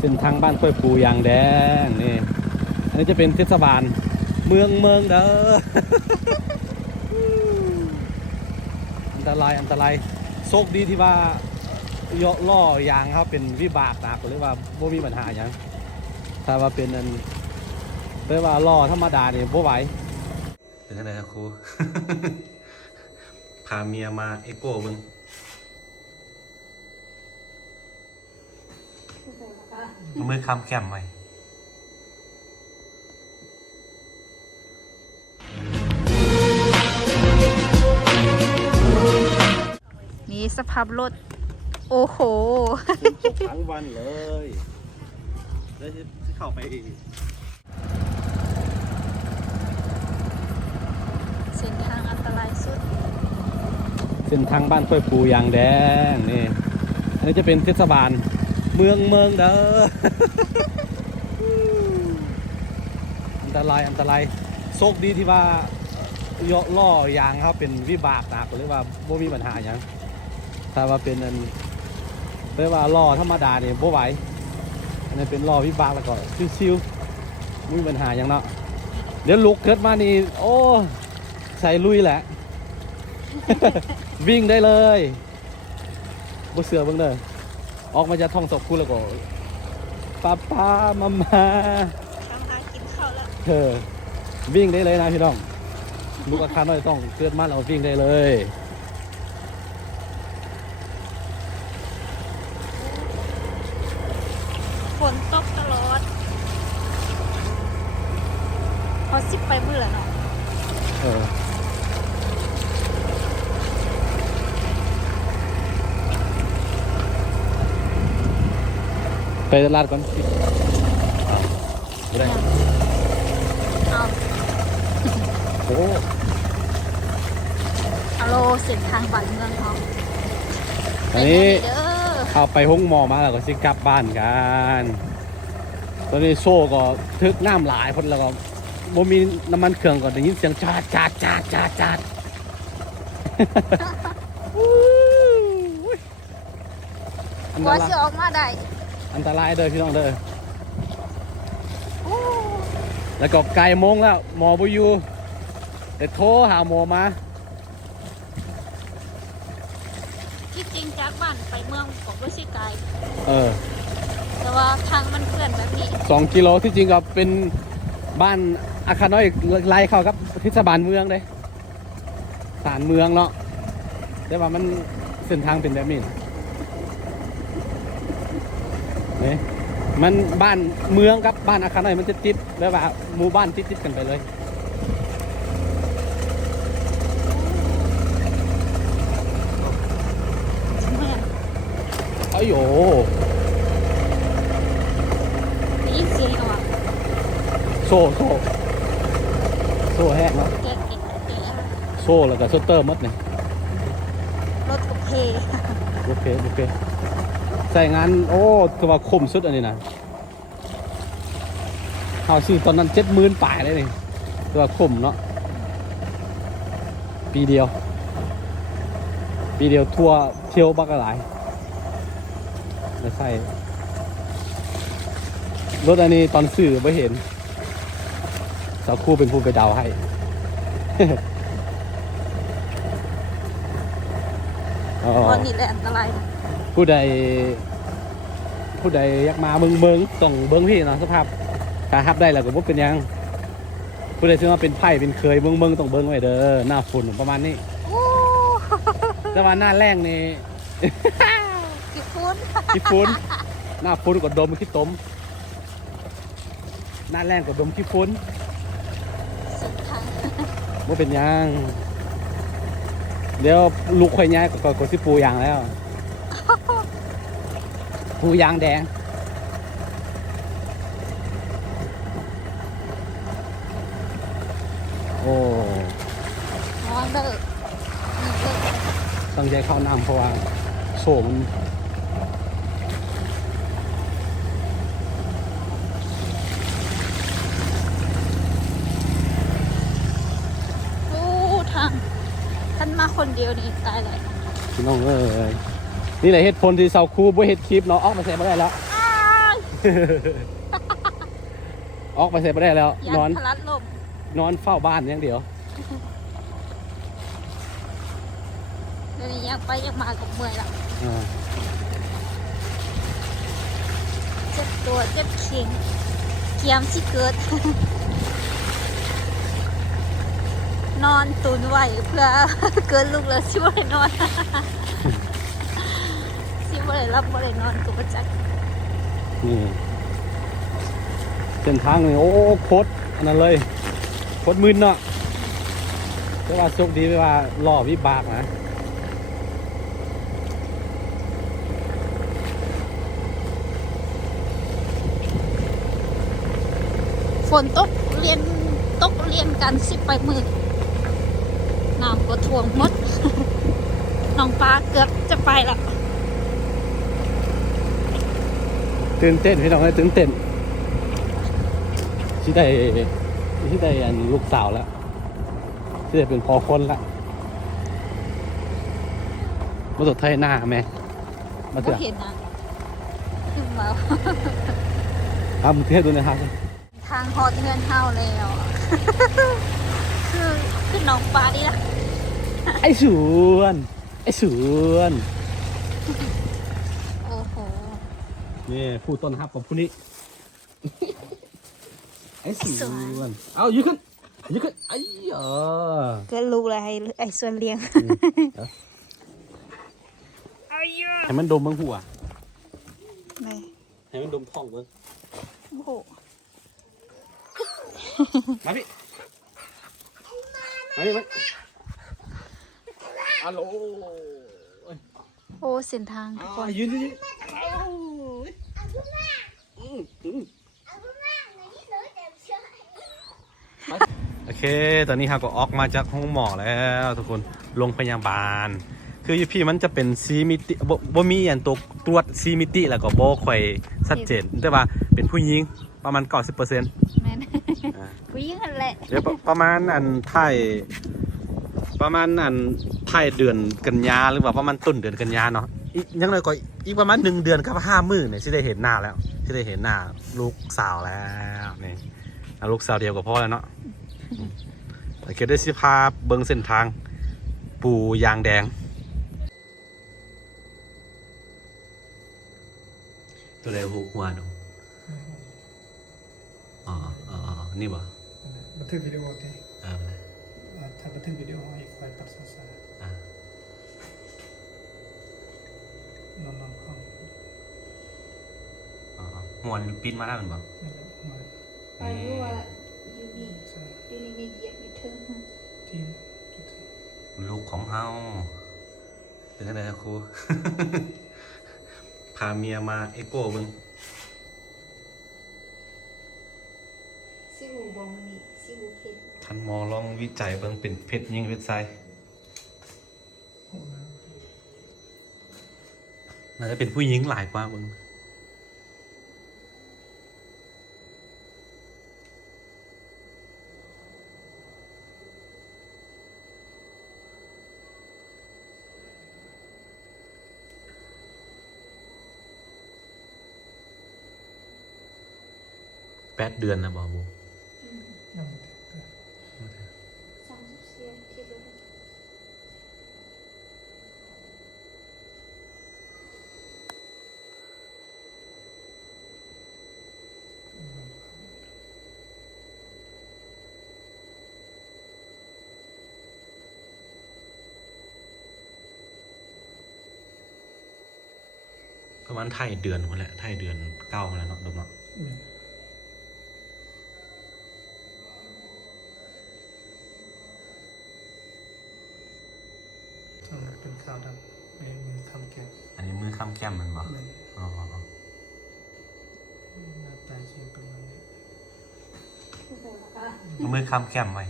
เส้นทางบ้านห้วยปูยางแดงนี่อันนี้จะเป็นเทศบาลเมืองเด้อ อันตรายโชคดีที่ว่าล่อยางเขาเป็นวิบากนะหรือว่าบ่มีปัญหาอย่างถ้าว่าเป็นอันเรียกว่าล่อธรรมดาเนี่ยบ่ไหวเป็นยังไงครับครู พาเมียมาเอ็กโก้มึงมือคำแก้มไว้นี่สภาพรถโอ้โห ทั้งวันเลยแล้วจะเข้าไปเส้นทางอันตรายสุดเส้นทางบ้านห้วยปูยางแดงนี่อันนี้จะเป็นเทศบาลเมืองเด้อ อันตรายโชคดีที่ว่าล่อยางเขาเป็นวิบากนะหรือว่าบ่มีปัญหาอย่างถ้าว่าเป็นอันเรียกว่าล่อธรรมดาเนี่ยบ่ไหวอันนี้เป็นล่อวิบากแล้วก็ชิวๆไม่มีปัญหาอย่างเนาะเดี๋ยวลุกเกิดมานี่โอ้ใส่ลุยแหละ วิ่งได้เลยบ่เสือเบิ่งเด้อออกมาจากท้องศพกูแล้วก็ป้ามาทำหากินข้าวแล้ววิ่งได้เลยนะพี่น้องลูกอาคารน้อยต้องเกิดมาเราวิ่งได้เลยฝนตกตลอดพอสิบไปมือแล้วเนาะไปตลาดก่อนได้เอาโอ้ฮัลโหลเส้นทางบ้านเมืองเขาอันนี้เข้าไปห้องหมอมาแล้วก็สิกลับบ้านกันตอนนี้โซ่ก็ทึกน้ำหลายคนแล้วก็บ่มีน้ำมันเครื่องก็ได้ยินเสียงจาดกว่าจะออกมาได้อันตรายเด้อพี่น้องเด้อแล้วก็ไกลโมงแล้วหมอบ่อยู่แต่โทรหาหมอมาที่จริงจากบ้านไปเมืองของบ่ใช่ไกลอแต่ว่าทางมันเพื่อนแบบนี้2 กิโลที่จริงก็เป็นบ้านอาคารน้อยไล่เข้าครับเทศบาลเมืองเลยศาลเมืองเนาะแต่ว่ามันเส้นทางเป็นแบบนี้นี่มันบ้านเมืองกับบ้านอาคารน้อยมันจะติดแล้วว่าหมู่บ้านติดกันไปเลยอ้โหได้ยินเสียงเอาอะโซ่แห้งแล้วโซ่แล้วก็โซเตอร์มัดเนี่ยรถกับเพโอเคใส่งานโอ้คือว่าคมสุดอันนี้นะเอาซื้อตอนนั้น70,000ป่ายเลยนี่คือว่าคมเนาะปีเดียวทัวร์เที่ยวบักหลายไม่ใช่รถอันนี้ตอนซื้อไม่เห็นสาวคู่เป็นผู้ไปดาวให้ วันนี้แหละอันตรายผู้ใดอยากมาเมืองต้องเบิ้งพี่นะสภาพถ้าฮับได้แล้วก็บ่เป็นยังผู้ใดซื้อมาเป็นไผ่เป็นเคยเมืองต้องเบิ้งไว้เด้อหน้าฝนประมาณนี้แต่ว่าหน้าแรงนี่ ขี้ฟุ้นหน้าฟุ้นก็ดมขี้ต้มหน้าแรงก็ดมขี้ฟุ้นบ่เป็นยังเดี๋ยวลูกข่อยย้ายก็สิปูยางแล้วปูยางแดงโอ้ตั้งใจเข้าน้ำเพราะว่าโซ่มันท่านมาคนเดียวนี่ตายเลยพี่น้องนี่แหละเหตุผลที่เสาคูบ่เฮ็ดคลิปเนาะออกมาใส่บ่ได้แล้ว ออกไปใส่ไม่ได้แล้ว ยั นอน พลัดลม นอนเฝ้าบ้านอย่างเดียว เดี๋ยวนี้ยังไปยังมากับเมื่อยละ อ่า เจ็บตัวเจ็บเข่งเกียมที่เกิด นอนตุนไหวเพื่อ เกินลูกแล้วชิบะได้นอน ชิบะได้รับบ่ได้นอนตัวประจักษ์ นี่เส้นทางนี่โอ้โคตรอันนั้นเลยโคตรมึนเนาะแต่ว่าโชคดีไปว่าล่อวิบากนะ ฝนตกเรียนกันสิไปมือน้ำก็ท่วมหมด น้องปลาเกือบจะไปละ ตื่นเต้นพี่น้องเลยตื่นเต้นที่ได้อันลูกสาวแล้วที่ได้เป็นพอคนละมาตรวจไทยหน้าแม่มาเถ ก็ อะ เห็นนะขึ้นมา ทำเทศดูนะครับ ทางฮอดเงินเฮาแล้ว คือน้องปลาดีละ ไอ้สวนโอ้โห นี่ผู้ต้นฮับกับผู้นี้ ไอ้สวนเอายืดขึ้นไอ้ก็ลูกอะไรไอ้ส่วนเลี้ยง ให้มันดมบ้างหัว ไม่ ให้มันดมท้องบ้าง โอ้โห มาพี่มาดิมาฮัลโหล โอ้เส้นทางทุกคน ยืนโอเค ตอนนี้เราก็ออกมาจากห้องหมอแล้วทุกคนโรงพยาบาล คือพี่มันจะเป็นซีมิติบ่มีอย่างตัวตรวจซีมิติแล้วก็บ่ค่อยชัดเจนแต่ว่าเป็นผู้หญิงประมาณ 90% แม่นผู้หญิงนั่นแหละ เดี๋ยวประมาณอันถ่ายเดือนกันยาหรือว่าประมาณต้นเดือนกันยาเนาะอีกยังไงก็อีกประมาณ1 เดือนกับ5 มื้อเนี่ยที่ได้เห็นหน้าแล้วที่ได้เห็นหน้าลูกสาวแล้วนี่ลูกสาวเดียวกับพ่อแล้วเนาะโอเคได้สิพาเบิ่งเส้นทางปูยางแดงตัวใดหัวเนาะอ๋อนี่บ่ บันทึกวิดีโอที ไปเลย ถ้าบันทึกวิดีโออีกไฟตัดสายนอนห้อง หัวนี่ปิ้นมาแล้วมันบ่ นี่แหละมา อายุว่าอยู่นี่ ใช่ อยู่นี่ไม่เหยียบอยู่เทิง ทีมทุกที ลูกของเฮาเป็นจังไดครู พาเมียมาเอ็กโก้เบิ่ง ซิวูบองนี่ซิวูเพชร ท่านหมอลองวิจัยเบิ่งเป็นเพชรยิงเพชรทราย ห้องน้ น่าจะเป็นผู้หญิงหลายกว่าเบิ่ง 8 เดือนนะบ่บู ำยังไม่ได้เกิด 30เสียที่รถ ประมาณไทยเดือนหมดแหละไทยเดือน9มาแล้วเนาะดมเนาะ เนี่ยทำเป็นขาวดำไม่มือทำแกะ อันนี้มือค้ำแก้มมันบ่ เลย อ๋อ หน้าตาจริงประมาณนี้ มือค้ำแก้มไว้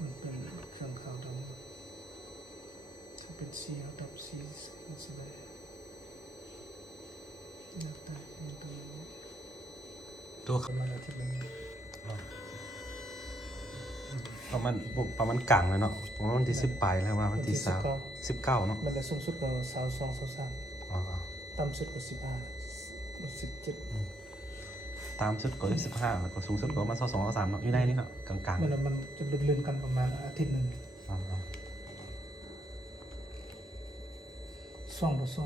มันเป็นเครื่องขาวดำถ้าเป็นสีขาวดำสีสบายหน้าตาจริงประมาณนี้ ตัว ประมาณอาทิตย์ละ ประมาณกลางเลยเนาะประมาณวันที่10ปลายแล้วว่าวันที่19เนาะ มันจะสูงสุดก็22 23 อ๋อ ต่ำสุดก็15 17 ตามสุดก็15แล้วก็สูงสุดก็ประมาณ22 23เนาะอยู่ในนี้เนาะกลาง มันจะเลื่อนๆกันประมาณอาทิตย์หนึง ๆอ๋อ 2 ต่อ 2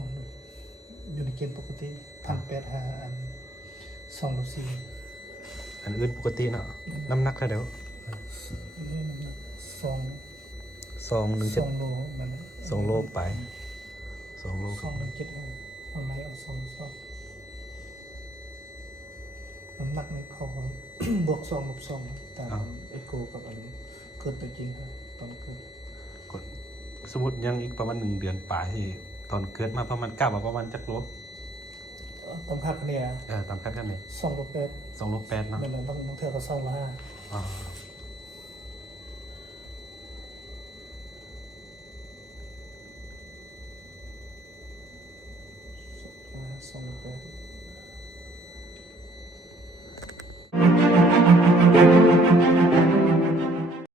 อยู่ในเกณฑ์ปกติ1,800อัน2 ต่อ 4 อันอื่นปกติเนาะน้ำหนักเท่าเดียว นี่มัน2 2 1 2 โลมัน 7 2โลไป2โล 2 1 7เอาไม้เอา2 น้ำหนักในคอ บวก2 ลบ 2ตามเอโกกับอันเกิดตัวจริงครับตอนเกิด กดสมมุติยังอีกประมาณ1 เดือนปลายที่ตอนเกิดมาประมาณ9ประมาณจักโล ตามคาดคะเน ตามคาดกันนี่ 2 ลบ 8 2โล8เนาะ มันต้องเท่ากับ2 ละ อ๋อ 5 2 ลบ 8